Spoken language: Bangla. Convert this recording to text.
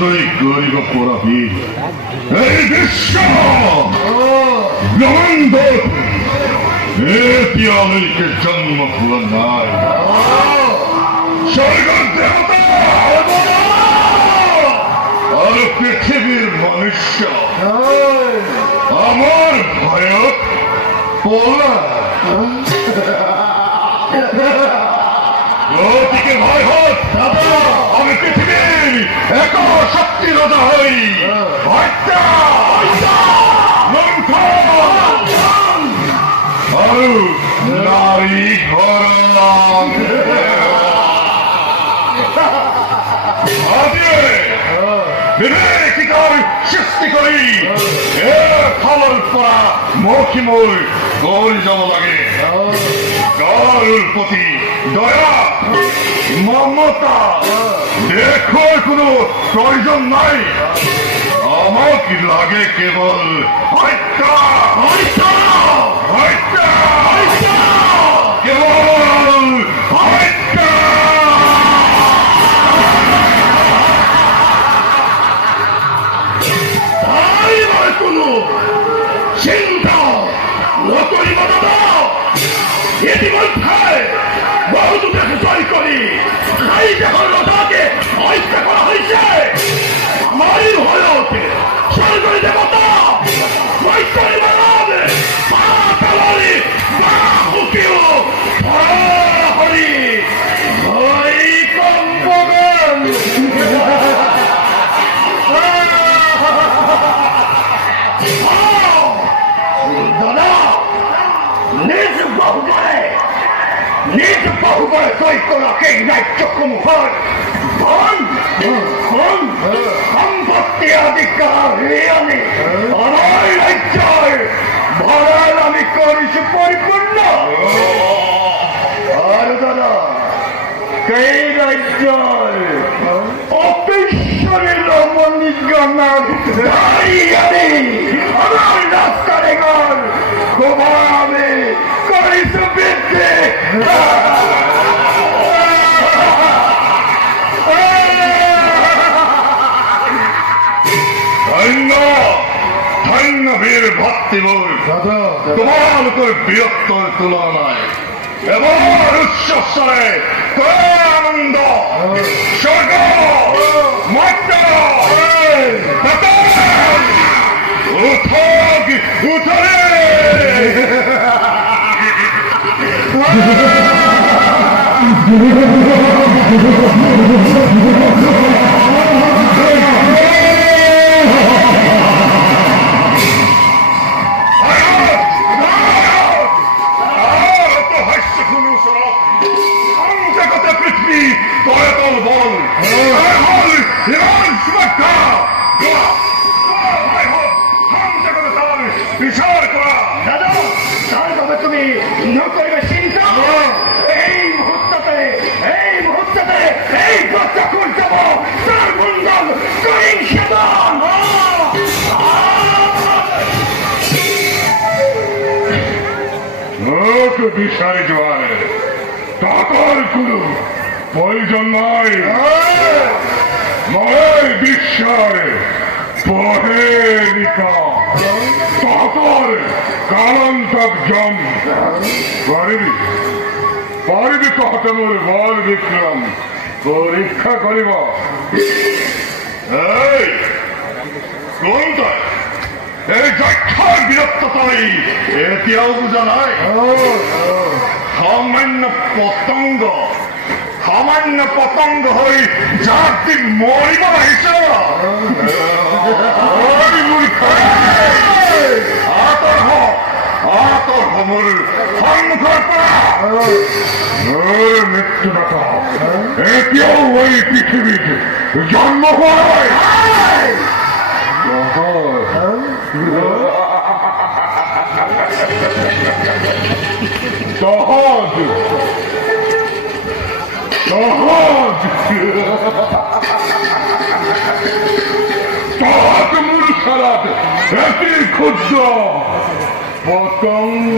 যতই গরিব পড়াবি এই বিশ্ব ব্রহ্মাণ্ড এটি আমাকে জন্ম পুরা নাই স্বর্গের দেবতা আর পৃথিবীর মনুষ্য আমার ভয়ত পোলা ওদিকে ভয় হোক আমি পৃথিবীর এক শক্তি রাজা হই নারী ঘর বিবেকিকার সৃষ্টি করি এ ফলর পরা মৌখিমূল গৌর যাব লাগে গৌর প্রতি দয়া মমতা দেখার কোনো প্রয়োজন নাই আমাকে লাগে কেবল হত্যা হত্যা হত্যা কেবল হত্যা কোনো চিন্তা নতুন ইতিমধ্যে বহুদূরকে জয় করি খাই যখন রোজাকে হত্যা করা হয়েছে আমারই ভয় ওঠে স্বর্গের দেবতা বৈষ্ণবী মহারাজ পাতালি বাহুকেও হরি হরি কম্পন নিজ বাহুবলে দৈত্য রাখে নাট্যকুম্ভর সম্পত্তি অধিকার আমি আমার রাজ্যের ভরাল আমি করিছি পরিপূর্ণ আর দাদা সেই রাজ্যের অপেশ্বরী রমণী গণার আমার রাস্তারে গণ খোবা আমি করিছি বৃদ্ধি ধন্য বীর ভক্তি বই তোমার তোর বীরত্বর তুলনায় এবার উচ্চস্বরে আনন্দ স্বর্গ উঠক উঠরে পৃথিবী তয়তল বল বিচার করা দাদা তার তবে তুমি করবে চিন্তা এই মুহূর্তে এই দরজা খুল যাব তার মঙ্গল করিং সেবন লোক বিষয় জোয়ারে টাকার কোনো প্রয়োজন নাই নয় বিশ্বায় পহেলিকা টাকার কালান্তক জম পারিবি তহতে মোর বল বিক্রম পরীক্ষা করিব কোনটায় এই যক্ষার বীরত্বতাই এতিয়াও বুঝা নাই সামান্য পতঙ্গ হই জাতি মরিব আহিছে আতর মোৰ সন্মুখৰ পৰা মোৰ মৃত্যু নাথা এতিয়াও এই পৃথিৱীত জন্ম হোৱা সহজ সহজ সহজ মূল সারাত এটি ক্ষুদ্র পতঙ্গ